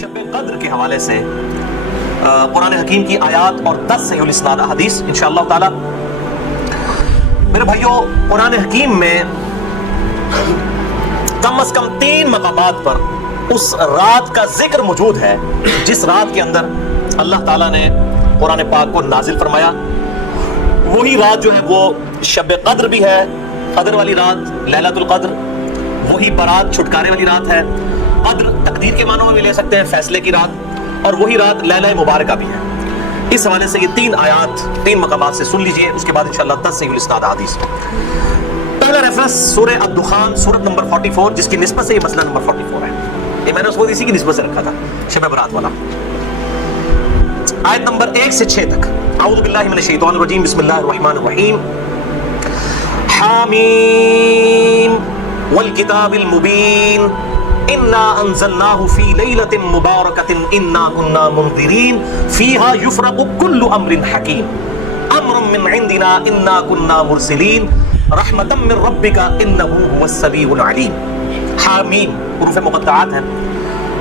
شب قدر کے حوالے سے قرآن حکیم کی آیات اور 10 صحیح الاسناد احادیث انشاءاللہ تعالی. میرے بھائیوں، قرآن حکیم میں کم از کم 3 مقامات پر اس رات کا ذکر موجود ہے جس رات کے اندر اللہ تعالیٰ نے قرآن پاک کو نازل فرمایا. وہی رات جو ہے وہ شب قدر بھی ہے، قدر والی رات، لیلۃ القدر. وہی برات، چھٹکارے والی رات ہے. قدر تقدیر کے معنوں میں بھی لے سکتے ہیں، فیصلے کی رات. اور وہی رات لیلہ مبارکہ بھی ہے. اس حوالے سے یہ 3 آیات 3 مقامات سے سن لیجئے، اس کے بعد انشاءاللہ 10 صحیح الاسناد حدیث. پہلا ریفرنس سورہ الدخان، سورت نمبر 44، جس کی نسبت سے یہ مسئلہ نمبر 44 ہے. یہ میں نے اس کو اسی کی نسبت سے رکھا تھا، شب برات والا. آیت نمبر 1 سے 6 تک. اعوذ باللہ من الشیطان الرجیم، بسم اللہ الرحمن الرحیم. حامیم والکتاب المبین انا انزلناه فی لیلۃ مبارکۃ انا کنا منذرین فیہا یفرق کل امر حکیم امر من عندنا انا کنا مرسلین رحمتا من ربک انہ هو السمیع العلیم. حامیم حروف مقطعات ہیں.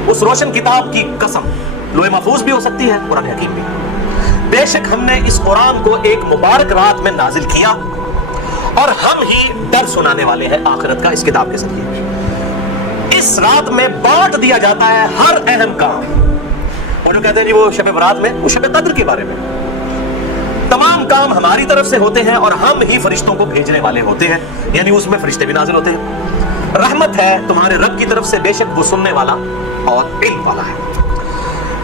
اس روشن کتاب کی قسم، لوح محفوظ بھی ہو سکتی ہے، قرآن حکیم بھی. بے شک ہم نے اس قرآن کو ایک مبارک رات میں نازل کیا اور ہم ہی ڈر سنانے والے ہیں آخرت کا اس کتاب کے ذریعے. اس رات میں بانٹ دیا جاتا ہے ہر اہم کام. اور جو کہتے ہیں جی وہ شب برات میں، وہ شب قدر کے بارے میں تمام کام ہماری طرف سے ہوتے ہیں اور ہم ہی فرشتوں کو بھیجنے والے ہوتے ہیں، یعنی اس میں فرشتے بھی نازل ہوتے ہیں. رحمت ہے تمہارے رب کی طرف سے، بے شک وہ سننے والا اور علم والا ہے.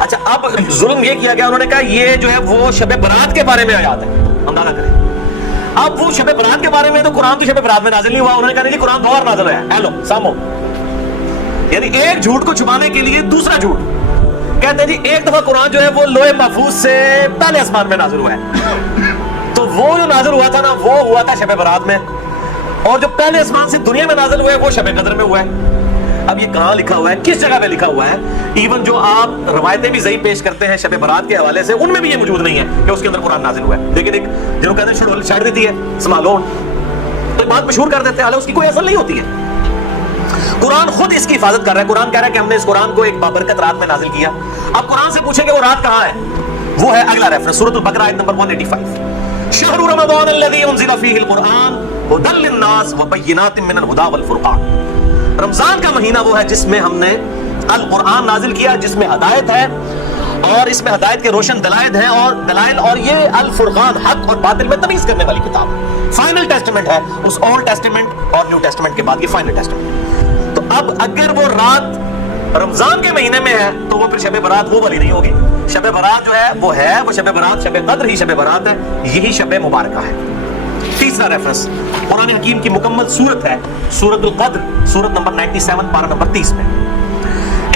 اچھا، اب ظلم یہ کیا گیا، انہوں نے کہا یہ جو ہے وہ شب برات کے بارے میں آیات ہے، اندازہ کریں. اب وہ شب برات کے بارے میں تو قرآن تو شب برات میں نازل نہیں ہوا. انہوں نے کہا نہیں، قرآن 2 بار نازل ہوا ہے. ایلو سامو، یعنی ایک جھوٹ کو چھپانے کے لیے دوسرا جھوٹ. کہتے ہیں جی ایک دفعہ قرآن جو ہے وہ لوح محفوظ سے پہلے آسمان میں نازل ہوا ہے، تو وہ جو نازل ہوا تھا نا وہ ہوا تھا شب برات میں، اور جو پہلے آسمان سے دنیا میں نازل ہوا ہے وہ شب قدر میں ہوا ہے. اب یہ کہاں لکھا ہوا ہے، کس جگہ پہ لکھا ہوا ہے؟ ایون جو آپ روایتیں بھی صحیح پیش کرتے ہیں شب برات کے حوالے سے، ان میں بھی یہ موجود نہیں ہے کہ اس کے اندر قرآن نازل ہوا ہے. لیکن ایک جنہوں کہتے ہیں چھڑ دیتی ہے سنبھالو، تو بات مشہور کر دیتے ہیں، حالانکہ اس کی کوئی اصل نہیں ہوتی ہے. قرآن خود اس کی حفاظت کر رہا ہے. قرآن کہہ رہا ہے کہ ہم نے اس قرآن کو ایک بابرکت رات میں نازل کیا. اب قرآن سے پوچھیں کہ وہ رات کہاں ہے، وہ ہے اگلا ریفرنس سورۃ البقرہ آیت نمبر 185. شہر رمضان الذی انزل فیہ القرآن ھدی للناس وبینات من الھدی والفرقان. رمضان کا مہینہ وہ ہے جس میں ہم نے القرآن نازل کیا، جس میں ہدایت ہے اور اس میں ہدایت کے روشن دلائل ہیں اور دلائل، اور یہ الفرقان، حق اور باطل میں تمیز کرنے والی کتاب. فائنل ٹیسٹمنٹ ہے، اس اولڈ ٹیسٹمنٹ اور نیو ٹیسٹمنٹ کے بعد یہ فائنل ٹیسٹمنٹ. تو اب اگر وہ رات رمضان کے مہینے میں ہے تو وہ پھر شب برات وہ والی نہیں ہوگی. شب برات جو ہے وہ شب برات، شب قدر ہی شب برات ہے، یہی شب مبارکہ ہے. تیسرا ریفرنس قرآن حکیم کی مکمل سورت ہے، سورۃ القدر، سورت نمبر 97 پارہ نمبر 30 میں.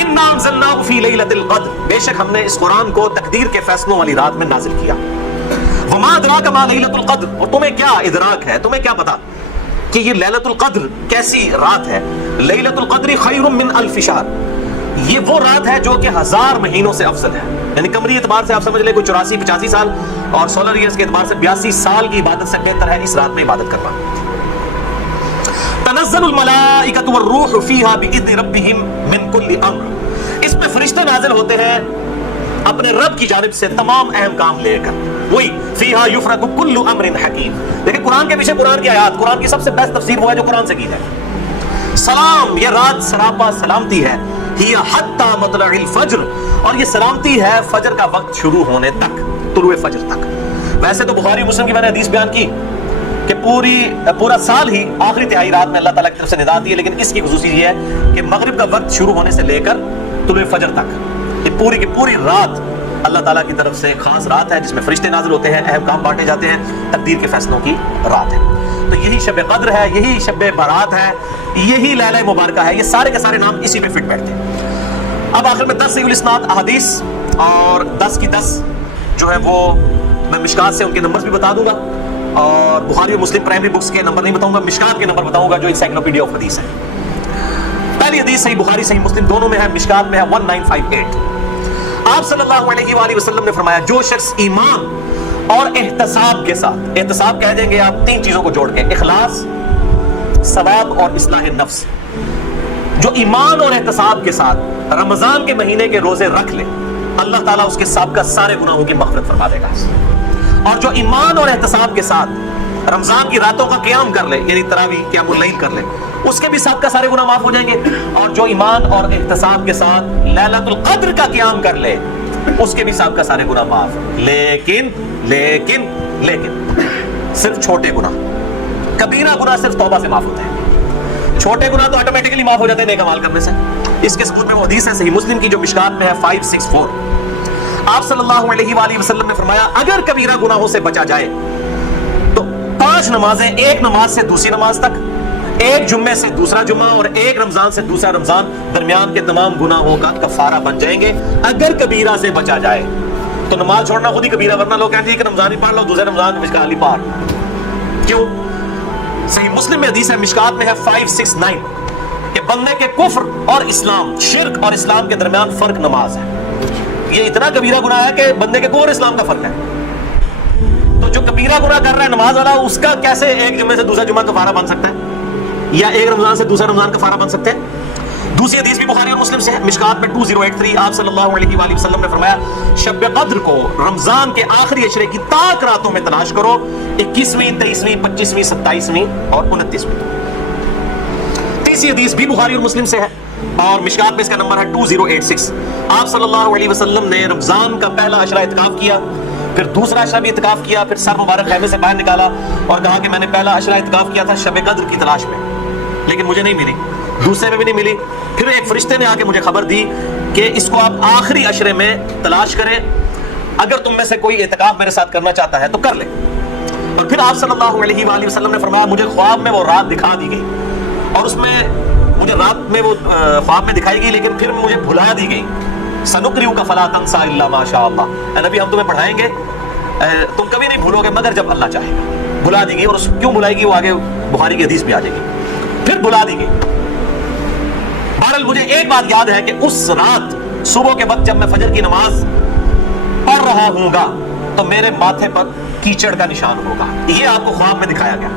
انا انزلناه فی لیلۃ القدر، بے شک ہم نے اس قرآن کو تقدیر کے فیصلوں والی رات میں نازل کیا. وما ادراک ما لیلۃ القدر، اور تمہیں کیا ادراک ہے، تمہیں کیا پتا کہ یہ لیلۃ القدر کیسی رات ہے. لیلۃ القدر خیر من الف شہر، یہ وہ رات ہے جو کہ 1000 مہینوں سے افضل ہے. یعنی قمری اعتبار سے آپ سمجھ لیں کوئی 84-85 سال، اور سولر ایئرز کے اعتبار سے 82 سال کی عبادت سے بہتر ہے اس رات میں عبادت کرنا. تنزل الملائکۃ والروح فیہا باذن ربہم من کل امر، اس میں فرشتے نازل ہوتے ہیں اپنے رب کی جانب سے تمام اہم کام لے کر. وہی فیہا یفرق کل امر حکیم. دیکھیں قرآن کے پیچھے قرآن کی آیات، قرآن کی سب سے بیسٹ تفسیر وہ ہے جو قرآن سے کی ہے. سلام، یہ رات سراپا سلامتی ہے. ہی حتی مطلع الفجر، اور یہ سلامتی ہے فجر کا وقت شروع ہونے تک، طلوع فجر تک. ویسے تو بخاری مسلم کی میں نے حدیث بیان کی کہ پورا سال ہی آخری تہائی رات میں اللہ تعالیٰ کی طرف سے ندا آتی ہے، لیکن اس کی خصوصی یہ ہے کہ مغرب کا وقت شروع ہونے سے لے کر طلوع فجر تک یہ پوری کی پوری رات اللہ تعالیٰ کی طرف سے خاص رات ہے، جس میں فرشتے نازل ہوتے ہیں، اہم کام بانٹے جاتے ہیں، تقدیر کے فیصلوں کی رات ہے. تو یہی شب قدر ہے، یہی شب برات ہے، یہی لیلہ مبارکہ ہے. یہ سارے کے سارے نام اسی میں فٹ بیٹھتے ہیں. اب آخر میں 10 صحیح الاسناد احادیث اور 10 کی 10 جو ہے وہ میں مشکات سے ان کے نمبرز بھی بتا دوں گا، اور بخاری اور مسلم پرائمری بکس کے نمبر نہیں بتاؤں گا، مشکات کے نمبر بتاؤں گا جو انسائکلوپیڈیا آف حدیث ہے. پہلی حدیث صحیح بخاری صحیح مسلم دونوں میں ہے، مشکات میں ہے 1958. آپ صلی اللہ علیہ وآلہ وسلم نے فرمایا جو شخص ایمان اور احتساب کے ساتھ، احتساب کہہ دیں گے آپ 3 چیزوں کو جوڑ کے، اخلاص، ثواب اور اصلاح نفس. جو ایمان اور احتساب کے ساتھ رمضان کے مہینے کے روزے رکھ لے، اللہ تعالیٰ اس کے سابقہ سارے گناہوں کی مغفرت فرما دے گا. اور جو ایمان اور احتساب کے ساتھ رمضان کی راتوں کا قیام کر لے، یعنی تراویح قیام اللیل کر لے، اس کے بھی سابقہ سارے گناہ معاف ہو جائیں گے. اور جو ایمان اور احتساب کے ساتھ لیلۃ القدر کا قیام کر لے، اس کے بھی سابقہ سارے گناہ معاف. لیکن لیکن لیکن صرف چھوٹے گناہ، کبیرہ گناہ صرف توبہ سے معاف ہوتے ہیں. چھوٹے گناہ تو آٹومیٹکلی معاف ہو جاتے ہیں نیک اعمال کرنے سے. اس کے ثبوت میں وہ حدیث ہے صحیح مسلم کی جو مشکات میں ہے 564. آپ صلی اللہ علیہ وآلہ وسلم نے فرمایا اگر کبیرہ گناہوں سے بچا جائے تو 5 نمازیں، ایک نماز سے دوسری نماز تک، ایک جمعے سے دوسرا جمعہ، اور ایک رمضان سے دوسرا رمضان، درمیان کے تمام گناہوں کا کفارہ بن جائیں گے اگر کبیرہ سے بچا جائے. تو نماز چھوڑنا خود ہی کبیرہ، ورنہ لوگ کہتے ہیں کہ رمضان ہی پڑھ لو، دوسرے رمضان میں مشکال ہی پار. کیوں؟ صحیح مسلم میں حدیث ہے مشکات میں ہے 569 کہ بندے کے کفر اور اسلام، شرک اور اسلام کے درمیان فرق نماز ہے. یہ اتنا کبیرہ گناہ ہے کہ بندے کے کفر اور اسلام کا فرق ہے. تو جو کبیرہ گناہ کر رہا ہے نماز والا، اس کا کیسے ایک جمعے سے دوسرا جمعہ کفارہ بن سکتا ہے، یا ایک رمضان سے دوسرا رمضان کفارہ بن سکتے ہیں؟ دوسری حدیث بھی بخاری اور مسلم سے ہے مشکات میں 2083. آپ صلی اللہ علیہ وآلہ وسلم نے فرمایا شب قدر کو رمضان کے آخری عشرے کی تاک راتوں میں تلاش کرو، 21ویں، 23ویں، 25ویں، 27ویں اور 29ویں. تیسری حدیث بھی بخاری اور مسلم سے ہے اور مشکات میں اس کا نمبر ہے 2086. آپ صلی اللہ علیہ وسلم نے رمضان کا پہلا عشرہ اعتکاف کیا، پھر دوسرا عشرہ بھی اعتکاف کیا، پھر سر مبارک خیمے سے باہر نکالا اور کہا کہ میں نے پہلا عشرہ اعتکاف کیا تھا شب قدر کی تلاش میں، لیکن مجھے نہیں ملی، دوسرے میں بھی نہیں ملی. پھر ایک فرشتے نے آ کے مجھے خبر دی کہ اس کو آپ آخری عشرے میں تلاش کریں، اگر تم میں سے کوئی اعتکاف میرے ساتھ کرنا چاہتا ہے تو کر لے. اور پھر آپ صلی اللہ علیہ وآلہ وسلم نے فرمایا مجھے خواب میں وہ رات دکھا دی گئی، اور اس میں مجھے رات میں وہ خواب میں دکھائی گئی لیکن پھر مجھے بھلا دی گئی. سنقرئک فلا تنسى الا ما شاء اللہ، اے نبی ہم تمہیں پڑھائیں گے، تم کبھی نہیں بھولو گے مگر جب اللہ چاہے گا. بھلا دی گئی، اور کیوں بھلائی گی وہ آگے بخاری کی حدیث بھی آ جائے گی. پھر بھلا دی گئی. بہرحال مجھے ایک بات یاد ہے کہ اس رات صبح کے وقت جب میں فجر کی نماز پڑھ رہا ہوں گا تو میرے ماتھے پر کیچڑ کا نشان ہوگا. یہ آپ کو خواب میں دکھایا گیا.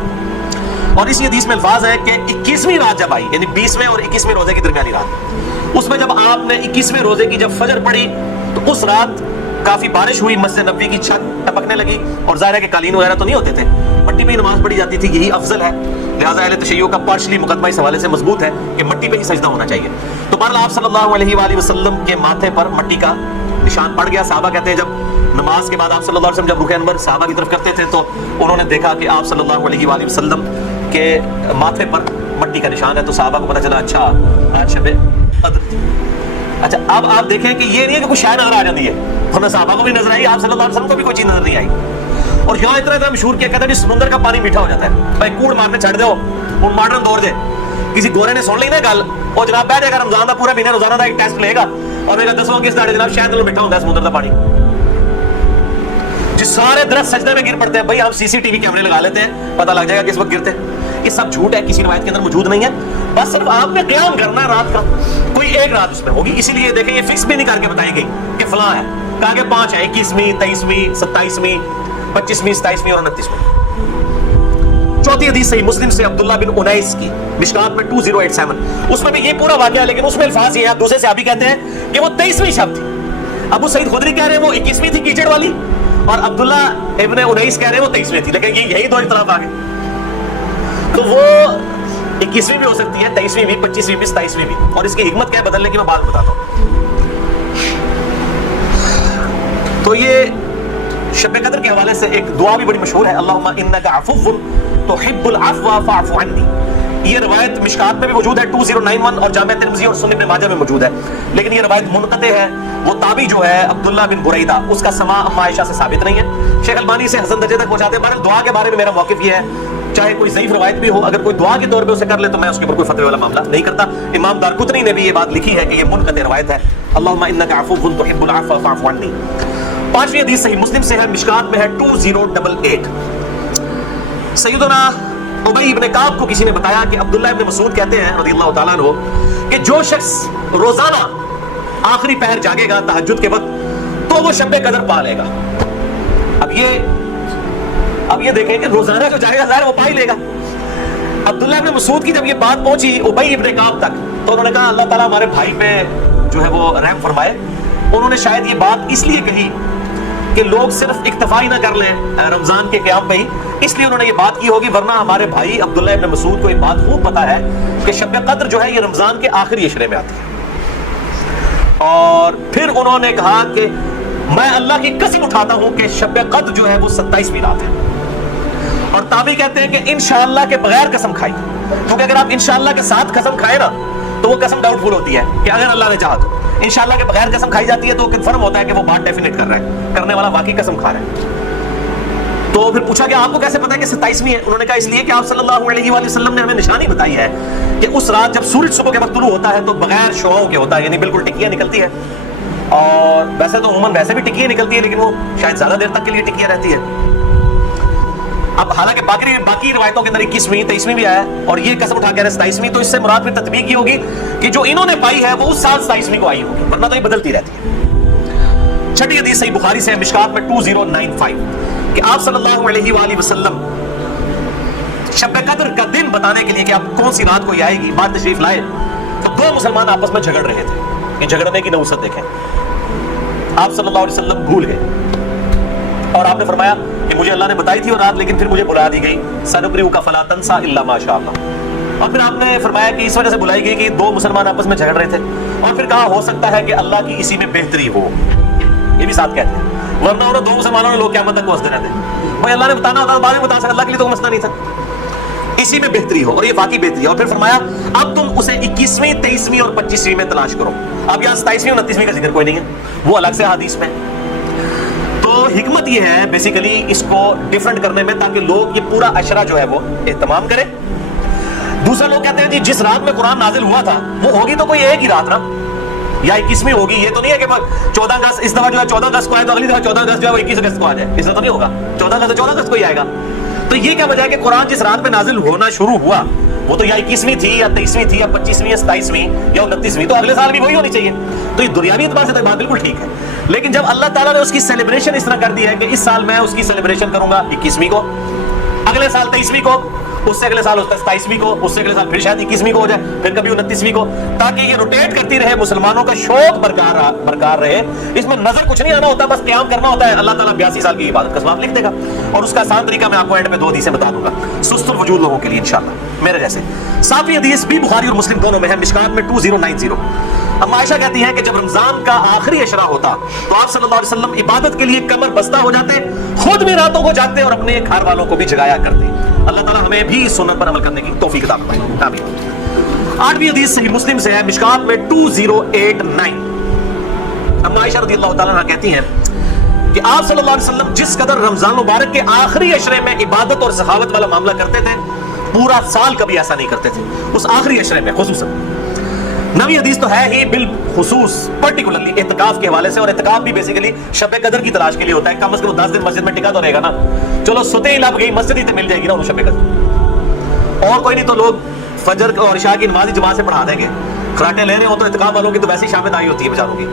اور اسی حدیث میں الفاظ ہے کہ 21ویں رات جب آئی، یعنی 20ویں اور 21ویں روزے کی درمیانی رات، اس میں جب آپ نے 21ویں روزے کی جب فجر پڑھی تو اس رات کافی بارش ہوئی، مسجد نبوی کی چھت ٹپکنے لگی، اور ظاہر ہے کہ قالین وغیرہ تو نہیں ہوتے تھے، مٹی پہ ہی نماز پڑھی جاتی تھی، یہی افضل ہے. لہٰذا اہل تشیع کا پارشلی مقدمہ اس حوالے سے مضبوط ہے کہ مٹی پہ ہی سجدہ ہونا چاہیے. تو بہرحال آپ صلی اللہ علیہ وآلہ وسلم کے ماتھے پر مٹی کا نشان پڑ گیا. صحابہ کہتے ہیں جب نماز کے بعد آپ صلی اللہ علیہ وسلم جب رخ انور صحابہ کی طرف کرتے تھے تو انہوں نے دیکھا کہ آپ صلی اللہ علیہ وآلہ وسلم کے ماتھے پر مٹی کا نشان ہے. تو صحابہ کو پتہ چلا اچھا آج شب قدر تھی. اچھا اب آپ دیکھیں کہ یہ نہیں ہے کہ کوئی شے نظر آ جاتی ہے، ورنہ صحابہ کو بھی نظر آئی، آپ صلی اللہ علیہ وسلم کو بھی کوئی چیز نظر نہیں آئی. اور یہاں اتنا مشہور کیا کہتا ہے کہ سمندر کا پانی میٹھا ہو جاتا ہے. بھائی کوڑ مارنے چھڑ دو، ہوں ماڈرن دور دے، کسی گورے نے سن لی نا گل، وہ جناب بیٹھ جائے گا رمضان کا پورا مہینہ روزانہ کا ایک ٹیسٹ لے گا اور میں دسو کس داڑے جناب شاید میٹھا ہوتا ہے سمندر کا پانی. جس سارے درخت سجدے میں گر پڑتے ہیں، بھائی ہم CCTV کیمرے لگا لیتے ہیں، پتہ لگ جائے گا کس وقت گرتے ہیں. یہ سب جھوٹ ہے، کسی روایت کے اندر موجود نہیں ہے. بس صرف آپ نے قیام کرنا ہے رات کا، کوئی ایک رات اس میں ہوگی. اسی لیے دیکھیں یہ فکس بھی نہیں کر کے بتائی گئی کہ فلاں ہے، کہا کہ 5 ہے، 21ویں، 23ویں، 27ویں، 25ویں، 27ویں اور 29ویں. چوتھی حدیث صحیح مسلم سے عبداللہ بن انیس کی مشکات میں 2087. اس میں بھی یہ پورا واقعہ، لیکن اس میں الفاظ یہ ہے، دوسرے صحابی کہتے ہیں کہ وہ 23ویں شب تھی. ابو سعید خدری کہہ رہے ہیں وہ 21ویں تھی کیچڑ والی، اور عبداللہ ابن انیس کہہ رہے ہیں وہ 23ویں تھی. لیکن یہی دو اختلاف آ گئے. تو وہ 21ویں بھی ہو سکتی ہے، 23ویں بھی، 25ویں بھی، 27ویں بھی. اور اس کی حکمت کیا ہے بدلنے کی میں بات بتاتا ہوں. تو یہ شب قدر کے حوالے سے ایک دعا بھی بڑی مشہور ہے، اللہم انک عفو تحب العفو فاعف عنی. یہ روایت مشکات میں بھی موجود ہے 2091 اور جامع ترمذی اور سنن ابن ماجہ میں موجود ہے، لیکن یہ روایت منقطع ہے. وہ تابعی جو ہے عبداللہ بن بریدہ، اس کا سماع اما عائشہ سے ثابت نہیں ہے. شیخ البانی سے حسن درجے تک پہنچاتے ہیں. بہرحال دعا کے بارے میں میرا موقف یہ ہے، چاہے کوئی ضعیف روایت بھی ہو، اگر کوئی دعا کے طور پہ اسے کر لے تو میں اس کے اوپر کوئی فتوی والا معاملہ نہیں کرتا. امام دارقطنی نے بھی یہ بات لکھی ہے کہ یہ منقطع روایت ہے، اللہم انک عفو تحب العفو فاعف عنی. پانچویں حدیث صحیح مسلم سے ہے، مشکات میں ہے 2088. سیدنا ابی ابن کعب کو کسی نے بتایا کہ عبداللہ ابن مسعود کہتے ہیں رضی اللہ تعالیٰ عنہ کہ جو شخص روزانہ آخری پہر جاگے گا تہجد کے وقت تو وہ شب قدر پا لے گا. اب یہ دیکھیں کہ روزانہ جو جائے گا ظاہر وہ پا ہی لے گا. عبداللہ ابن مسعود کی جب یہ بات پہنچی ابی ابن کعب تک تو انہوں نے کہا اللہ تعالیٰ ہمارے بھائی پہ جو ہے وہ رحم فرمائے، انہوں نے شاید یہ بات اس لیے کہی کہ لوگ صرف اکتفائی نہ کر لیں رمضان کے قیام پہ ہی، اس لیے انہوں نے یہ بات کی ہوگی، ورنہ ہمارے بھائی عبداللہ ابن مسعود کو یہ بات خوب پتا ہے کہ شب قدر جو ہے یہ رمضان کے آخری عشرے میں آتی ہے۔ اور پھر انہوں نے کہا کہ میں اللہ کی قسم اٹھاتا ہوں کہ شب قدر جو ہے وہ 27ویں رات ہے، اور تابعی کہتے ہیں کہ انشاءاللہ کے بغیر قسم کھائی، کیونکہ اگر آپ انشاءاللہ کے ساتھ قسم کھائیں نا تو وہ قسم ڈاؤٹ فل ہوتی ہے کہ اگر اللہ نے چاہا تو۔ انشاءاللہ کے بغیر قسم کھائی جاتی ہے تو کنفرم ہوتا ہے کہ وہ بات ڈیفینیٹ کر رہا ہے، کرنے والا واقعی قسم کھا رہا ہے۔ تو پھر پوچھا کہ آپ کو کیسے پتا ہے کہ 27ویں ہے؟ انہوں نے کہا اس لیے کہ آپ صلی اللہ علیہ وآلہ وسلم نے ہمیں نشانی بتائی ہے کہ اس رات جب سورج صبح کے وقت طلوع ہوتا ہے تو بغیر شعاعوں کے ہوتا ہے، یعنی بالکل ٹکیاں نکلتی ہے، اور ویسے تو عموماً ویسے بھی ٹکیاں نکلتی ہے لیکن وہ شاید زیادہ دیر تک کے لیے ٹکیاں رہتی ہے۔ اب حالانکہ باقی روایتوں کے اندر 21ویں 23ویں بھی آیا ہے، اور یہ قسم اٹھا کے 27ویں، تو اس سے مراد میں تطبیق یہ ہوگی کہ جو انہوں نے پائی ہے وہ اس سال 27ویں کو آئی ہوگی، ورنہ تو یہ بدلتی رہتی ہے۔ چھٹی حدیث صحیح بخاری سے مشکات میں 2095 کہ آپ صلی اللہ علیہ وآلہ وسلم شب قدر کا دن بتانے کے لیے کہ آپ کون سی رات کو یہ آئے گی بات تشریف لائے، تو دو مسلمان آپس میں جھگڑ رہے تھے، یہ جھگڑنے کی نوسط دیکھیں۔ آپ صلی اللہ علیہ وسلم بھول گئے اور آپ نے فرمایا کہ مجھے اللہ نے بتائی تھی وہ رات لیکن پھر مجھے بلا دی گئی، سنقرئک فلا تنسى الا ما شاء اللہ۔ اور پھر آپ نے فرمایا کہ اس وجہ سے بلائی گئی کہ دو مسلمان آپس میں جھگڑ رہے تھے، اور پھر کہا ہو سکتا ہے کہ اللہ کی اسی میں بہتری ہو، یہ بھی ساتھ کہتے ہیں، ورنہ انہوں دو مسلمانوں نے لوگ قیامت تک پہنچتے رہتے ہیں، بھائی اللہ نے بتانا ہوتا بعد میں بتا سکتا، اللہ کے لیے تو مسئلہ نہیں تھا، اسی میں بہتری ہو، اور یہ واقعی بہتری ہے۔ اور پھر فرمایا اب تم اسے 21ویں 23ویں اور 25ویں میں تلاش کرو۔ اب یہاں 27ویں اور 29ویں کا ذکر کوئی نہیں ہے، وہ الگ سے حدیث میں۔ تو حکمت یہ ہے بیسیکلی اس کو ڈیفرنٹ کرنے میں تاکہ لوگ یہ پورا عشرہ جو ہے وہ اہتمام کریں۔ دوسرے لوگ کہتے ہیں جی جس رات میں قرآن نازل ہوا تھا وہ ہوگی تو کوئی ایک ہی رات نا، یا 21ویں ہوگی، یہ تو نہیں ہے کہ 14 اگست اس دفعہ جو ہے 14 اگست کو آئے تو اگلی دفعہ 14 اگست جو ہے وہ 21 اگست کو آ جائے، اس طرح تو نہیں ہوگا، 14 اگست 14 اگست کو ہی آئے گا۔ تو یہ کیا وجہ ہے کہ قرآن جس رات میں نازل ہونا شروع ہوا وہ تو یا 21ویں تھی یا 23ویں تھی یا 25ویں یا 27ویں یا 29ویں، تو اگلے سال بھی وہی ہونی چاہیے۔ تو یہ دنیاوی اعتبار سے تو بات بالکل ٹھیک ہے، لیکن جب اللہ تعالیٰ نے اس کی سیلیبریشن اس طرح کر دی ہے کہ اس سال میں اس کی سیلیبریشن کروں گا 21ویں کو، اگلے سال 23ویں کو، اس سے اگلے سال 27ویں کو، اس سے اگلے سال پھر شاید 21ویں کو ہو جائے، پھر کبھی 29ویں کو، تاکہ یہ روٹیٹ کرتی رہے، مسلمانوں کا شوق برقرار رہے۔ اس میں نظر کچھ نہیں آنا ہوتا، بس قیام کرنا ہوتا ہے، اللہ تعالیٰ 82 سال کی عبادت کا ثواب لکھ دے گا، اور اس کا آسان طریقہ میں آپ کو اینڈ پہ 2 حدیثیں بتا دوں گا سست الوجود لوگوں کے لیے انشاءاللہ میرے جیسے۔ 7ویں حدیث بھی بخاری اور مسلم دونوں میں ہے، مشکات میں 2090۔ اب عائشہ کہتی ہیں کہ جب رمضان کا آخری عشرہ ہوتا تو آپ صلی اللہ علیہ وسلم عبادت کے لیے کمر بستہ ہو جاتے، خود بھی راتوں کو جاگتے اور اپنے گھر والوں کو بھی جگایا کرتے۔ اللہ تعالیٰ ہمیں بھی اس سنت پر عمل کرنے کی توفیق عطا فرمائے، آمین۔ 8ویں حدیث صحیح مسلم سے ہے، مشکات میں 2089۔ اب عائشہ رضی اللہ تعالیٰ عنہ کہتی ہیں کہ آپ صلی اللہ علیہ وسلم جس قدر رمضان مبارک کے آخری عشرے میں عبادت اور سخاوت والا معاملہ کرتے تھے، پورا سال کبھی ایسا نہیں کرتے تھے، اس آخری عشرے میں خصوصاً۔ 9ویں حدیث تو ہے ہی بالخصوص پرٹیکولرلی اعتکاف کے حوالے سے، اور اعتکاف بھی بیسیکلی شب قدر کی تلاش کے لیے ہوتا ہے، کم از کم 10 دن مسجد میں ٹکا تو رہے گا نا، چلو ستے ہی لب گئی مسجد ہی تو مل جائے گی نا انہوں شب قدر، اور کوئی نہیں تو لوگ فجر اور عشاء کی نماز جماعت سے پڑھا دیں گے، خراٹے لے رہے ہوں تو اعتکاف والوں کی تو ویسے ہی شامت آئی ہوتی ہے بیچاروں کی،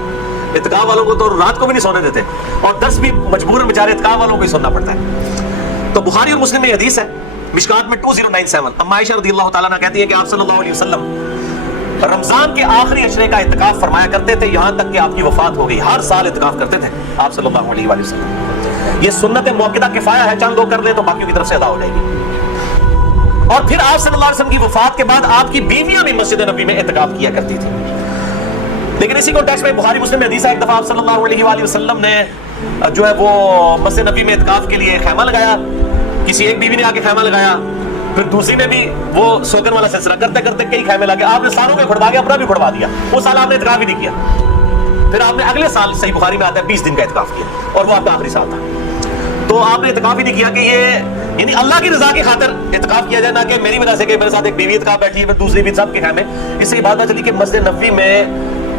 اعتکاف والوں کو تو رات کو بھی نہیں سونے دیتے، اور 10 بھی مجبور بیچارے اعتکاف والوں کو ہی سننا پڑتا ہے۔ تو بخاری اور مسلم میں حدیث ہے، مشکات میں 2097۔ ام عائشہ رضی اللہ تعالیٰ عنہ کہتی ہے کہ آپ صلی اللہ علیہ وسلم رمضان کے آخری عشرے کا اعتکاف فرمایا کرتے تھے یہاں تک کہ آپ کی وفات ہو گئی، ہر سال اعتکاف کرتے تھے آپ صلی اللہ علیہ وآلہ وسلم۔ یہ سنت موقدہ کفایہ ہے، چند لوگ کر لیں تو باقیوں کی طرف سے ادا ہو جائے گی۔ اور پھر آپ صلی اللہ علیہ وسلم کی وفات کے بعد آپ کی بیویاں بھی مسجد نبی میں اعتکاف کیا کرتی تھی، لیکن اسی کانٹیکسٹ میں بخاری مسلم میں حدیث ہے، ایک دفعہ آپ صلی اللہ علیہ وآلہ وسلم نے جو ہے وہ مسجد نبی میں اعتکاف کے لیے خیمہ لگایا، کسی ایک بیوی نے آ کے خیمہ لگایا، پھر دوسری نے بھی وہ سوگن والا سلسلہ کرتے کرتے کئی خیمے لگے، آپ نے ساروں کے کھڑوا کے اپنا بھی کھڑوا دیا، وہ سال آپ نے اعتکاف ہی نہیں کیا، پھر آپ نے اگلے سال صحیح بخاری میں آتا ہے 20 دن کا اعتکاف کیا، اور وہ آپ کا آخری سال تھا، تو آپ نے اعتکاف ہی نہیں کیا کہ یہ یعنی اللہ کی رضا کی خاطر اعتکاف کیا جائے، نہ کہ میری وجہ سے کہ میرے ساتھ ایک بیوی اعتکاف بیٹھی ہے پھر دوسری بھی سب کے خیمے۔ اس سے یہ بات چلی کہ مسجد نبوی میں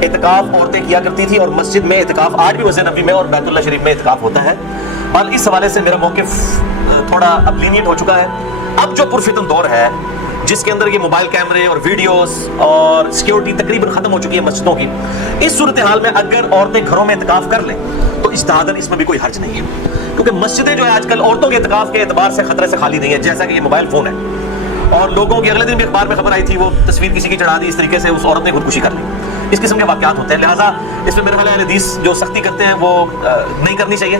اعتکاف عورتیں کیا کرتی تھی، اور مسجد میں اعتکاف آج بھی مسجد نبوی میں اور بیت اللہ شریف میں اعتکاف ہوتا ہے۔ بال اس حوالے سے میرا موقف تھوڑا اب لینیٹ ہو چکا ہے۔ اب جو پرفتن دور ہے جس کے اندر یہ موبائل کیمرے اور ویڈیوز اور سیکیورٹی تقریباً ختم ہو چکی ہے مسجدوں کی، اس صورتحال میں اگر عورتیں گھروں میں اعتکاف کر لیں تو اجتہاداً اس میں بھی کوئی حرج نہیں ہے، کیونکہ مسجدیں جو ہے آج کل عورتوں کے اعتکاف کے اعتبار سے خطرے سے خالی نہیں ہے، جیسا کہ یہ موبائل فون ہے، اور لوگوں کی اگلے دن بھی اخبار میں خبر آئی تھی، وہ تصویر کسی کی چڑھا دی، اس طریقے سے اس عورت نے خودکشی کر لی، اس قسم کے واقعات ہوتے ہیں. لہٰذا اس میں میرے خیال ہے حدیث جو سختی کرتے ہیں وہ نہیں کرنی چاہیے.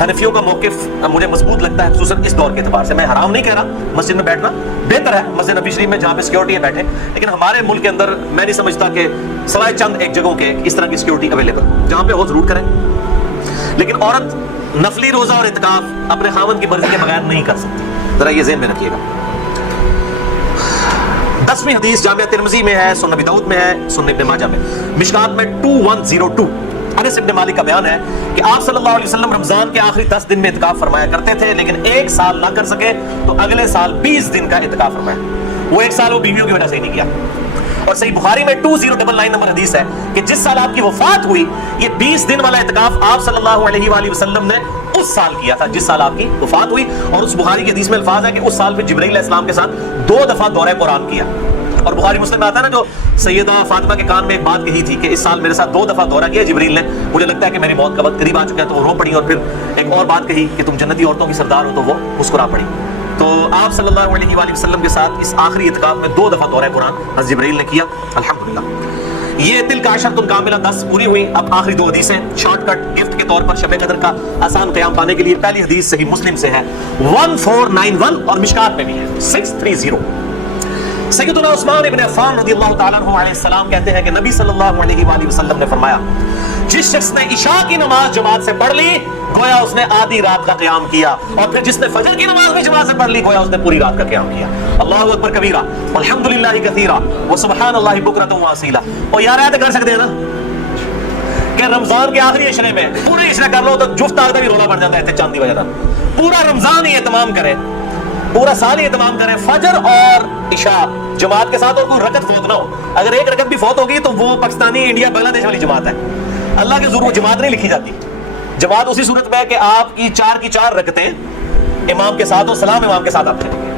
حنفیوں کا موقف مجھے مضبوط لگتا ہے, خصوصاً اس دور کے اعتبار سے. میں حرام نہیں کہہ رہا, مسجد میں بیٹھنا بہتر ہے, مسجد نبی شریف میں جہاں پہ سیکورٹی ہے بیٹھے, لیکن ہمارے ملک کے اندر میں نہیں سمجھتا کہ سوائے چند ایک جگہوں کے اس طرح کی سیکورٹی اویلیبل, جہاں پہ ہو ضرور کریں. لیکن عورت نفلی روزہ اور اعتکاف اپنے خاوند کی مرضی کے بغیر نہیں کر سکتی, ذرا یہ ذہن میں رکھیے گا. 10ویں حدیث جامعہ ترمذی میں ہے, سنن ابی داؤد میں ہے, سنن ابن ماجہ میں. مشکات میں 2102 انس ابن مالک کا بیان ہے کہ آپ صلی اللہ علیہ وسلم رمضان کے آخری 10 دن میں اعتکاف فرمایا کرتے تھے, لیکن ایک سال نہ کر سکے تو اگلے سال 20 دن کا اعتکاف فرمایا. وہ ایک سال وہ بیویوں کی وجہ سے ہی نہیں کیا. اور صحیح بخاری میں 2099 نمبر حدیث ہے کہ جس سال آپ کی وفات ہوئی, یہ 20 دن والا اعتکاف آپ صلی اللہ علیہ وآلہ وسلم نے اس سال کیا تھا جس سال آپ کی وفات ہوئی. اور اس بخاری کی حدیث میں الفاظ ہے کہ اس سال پہ جبرائیل علیہ السلام کے ساتھ 2 دفعہ دورہ قرآن کیا. اور بخاری مسلم میں آتا ہے نا جو سیدہ فاطمہ کے کان میں ایک بات کہی تھی کہ اس سال میرے ساتھ 2 دفعہ دورہ کیا جبرائیل نے, مجھے لگتا ہے کہ میری موت کا وقت قریب آ چکا ہے. تو وہ رو پڑی, اور پھر ایک اور بات کہی کہ تم جنتی عورتوں کی سردار ہو, تو وہ مسکرا پڑی. تو آپ صلی اللہ علیہ وآلہ وسلم کے ساتھ اس آخری اعتکاف میں 2 دفعہ دورہ قرآن حضرت جبرائیل نے کیا. الحمدللہ. یہ تلک عشرۃ کاملہ 10 پوری ہوئی. اب آخری 2 حدیثیں شارٹ کٹ گفٹ کے طور پر شب قدر کا آسان قیام پانے کے لیے. پہلی حدیث صحیح مسلم سے ہے 1491 اور مشکات میں بھی ہے 630. سیدنا عثمان ابن عفان رضی اللہ تعالیٰ عنہ علیہ السلام کہتے ہیں کہ نبی صلی اللہ علیہ وآلہ وسلم نے فرمایا, جس شخص نے عشاء کی نماز جماعت سے پڑھ لی گویا اس نے آدھی رات کا قیام کیا, اور پھر جس نے فجر کی نماز بھی جماعت سے پڑھ لی گویا اس نے پوری رات کا قیام کیا. اللہ اکبر کبیرہ والحمدللہ کثیرہ وسبحان اللہ بکرۃ واصیلہ. اور یار ایسے کر سکتے ہیں نا کہ رمضان کے آخری عشرے میں پورے عشرے کر لو تو جفت آگے بھی رونا پڑ جاتا ہے چاندی وجہ. پورا رمضان ہی اہتمام کریں, پورا سال ہی اہتمام کریں, فجر اور عشاء جماعت کے ساتھ, اور کوئی رکعت فوت نہ ہو. اگر ایک رکعت بھی فوت ہوگی تو وہ پاکستانی انڈیا بنگلہ دیش والی جماعت ہے. اللہ کے ضرور جماعت نہیں لکھی جاتی. جماعت اسی صورت میں ہے کہ آپ کی 4 کی 4 رکعتیں امام کے ساتھ اور سلام امام کے ساتھ آپ کریں گے.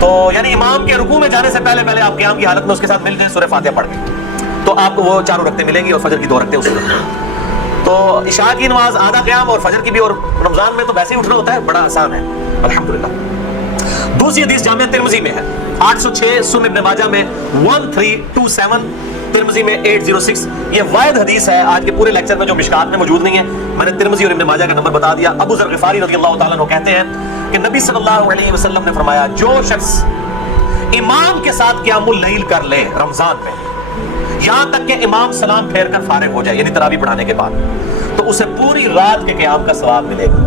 تو یعنی امام کے رکوع میں جانے سے پہلے آپ قیام کی حالت میں اس کے ساتھ مل جائیں, سورہ فاتحہ پڑھ کے, تو آپ کو وہ 4 رکعتیں ملیں گی, اور فجر کی 2 رکعتیں اس صورت میں. تو عشاء کی نماز آدھا قیام, اور فجر کی بھی, اور رمضان میں تو ویسے ہی اٹھنا ہوتا ہے, بڑا آسان ہے الحمدللہ. دوسری حدیث جامعہ ترمذی میں ہے 806, سنن ابن ماجہ میں 1327, ترمذی میں 806. یہ واحد حدیث ہے آج کے پورے لیکچر میں جو مشکات میں موجود نہیں ہے. میں نے ترمذی اور ابن ماجہ کا نمبر بتا دیا. ابو ذر غفاری رضی اللہ تعالیٰ عنہ کہتے ہیں کہ نبی صلی اللہ علیہ وسلم نے فرمایا, جو شخص امام کے ساتھ قیام اللیل کر لے رمضان میں یہاں تک کہ امام سلام پھیر کر فارغ ہو جائے, یعنی تراویح پڑھانے کے بعد, تو اسے پوری رات کے قیام کا ثواب ملے گا.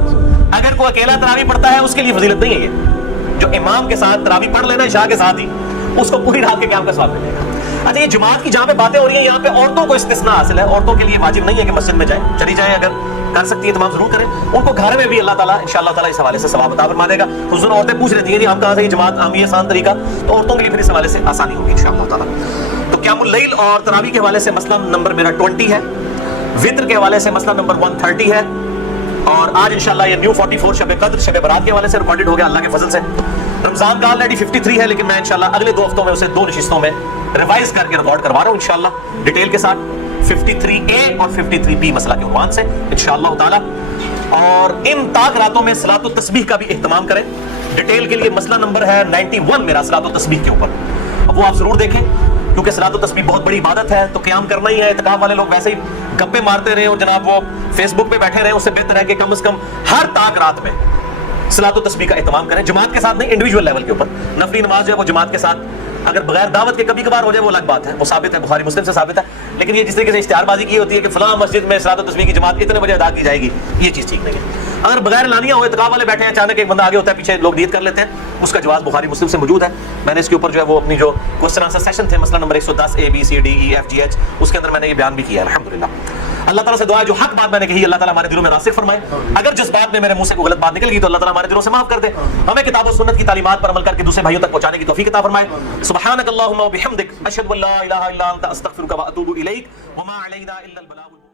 اگر کوئی اکیلا تراویح پڑھتا ہے اس کے لیے فضیلت نہیں ہے یہ. جو امام کے ساتھ تراویح پڑھ لینا عشاء کے ساتھ ہی, اس کو پوری رات کے قیام کا ثواب ملے گا. اچھا, یہ جماعت کی جہاں پہ باتیں ہو رہی ہیں یہاں پہ عورتوں کو استثناء حاصل ہے. عورتوں کے لیے واجب نہیں ہے کہ مسجد میں جائیں, چلی جائیں, اگر کر سکتی ہے تمام ضرور کریں. ان کو گھر میں بھی اللہ تعالیٰ انشاءاللہ تعالیٰ اس حوالے سے ثواب عطا فرما دے گا. حضور عورتیں پوچھ رہی ہیں جی ہم کہاں سے یہ جماعت ہم یہ آسان طریقہ, تو عورتوں کے لیے پھر اس حوالے سے آسانی ہوگی انشاءاللہ تعالیٰ. تو قیام اللیل اور تراویح کے حوالے سے مسئلہ نمبر میرا 20 ہے. وطر کے حوالے سے مسئلہ نمبر 130 ہے. اور آج انشاءاللہ یہ نیو 44 شب قدر شب برات کے حوالے سے ریکارڈڈ ہو گیا اللہ کے فضل سے. رمضان کا آلریڈی 53 ہے, لیکن میں انشاءاللہ اگلے 2 ہفتوں میں اسے 2 نشستوں میں ریوائز کر کے ریکارڈ کروا رہا ہوں انشاءاللہ ڈیٹیل کے ساتھ, 53A اور 53B مسئلہ کے عنوان سے انشاءاللہ تعالیٰ. اور ان طاق راتوں میں صلاۃ التسبیح کا بھی اہتمام کریں. ڈیٹیل کے لیے مسئلہ نمبر ہے 91 میرا صلاۃ التسبیح کے اوپر. اب وہ آپ ضرور دیکھیں کیونکہ صلاۃ التسبیح بہت بڑی عبادت ہے, تو قیام کرنا ہی ہے. اعتکاف والے لوگ ویسے ہی گپے مارتے رہے اور جناب وہ فیس بک پہ بیٹھے رہے, اس سے بہتر ہے کہ کم از کم ہر طاق رات میں صلاۃ التسبیح کا اہتمام کریں. جماعت کے ساتھ نہیں, انڈیویجول لیول کے اوپر. نفلی نماز جو ہے وہ جماعت کے ساتھ, اگر بغیر دعوت کے کبھی کبھار ہو جائے وہ الگ بات ہے, وہ ثابت ہے, بخاری مسلم سے ثابت ہے. لیکن یہ جس طریقے سے اشتہار بازی کی ہوتی ہے کہ فلاں مسجد میں صلاۃ التسبیح کی جماعت اتنے بجے ادا کی جائے گی, یہ چیز ٹھیک نہیں ہے. اگر بغیر اعلانیہ ہو, اعتکاف والے بیٹھے ہیں, اچانک ایک بندہ آگے ہوتا ہے, پیچھے لوگ نیت کر لیتے ہیں, اس کا جواز بخاری مسلم سے موجود ہے. میں نے اس کے اوپر جو ہے وہ اپنی جو کوسچن آنسر سیشن تھے مسئلہ نمبر 110 ABCDEFGH, اس کے اندر میں نے یہ بیان بھی کیا ہے الحمدللہ. اللہ تعالیٰ سے دعا ہے جو حق بات میں نے کہی اللہ تعالیٰ ہمارے دلوں میں راسخ فرمائے. اگر جس بات میں میرے منہ سے کوئی غلط بات نکل گئی تو اللہ تعالیٰ ہمارے دلوں سے معاف کر دے. ہمیں کتاب و سنت کی تعلیمات پر عمل کر کے دوسرے بھائیوں تک پہنچانے کی توفیق عطا فرمائے. سبحانک اللہم و بحمدک اشہد ان لا الہ الا انت استغفرک و اتوب الیک وما علینا الا البلاغ.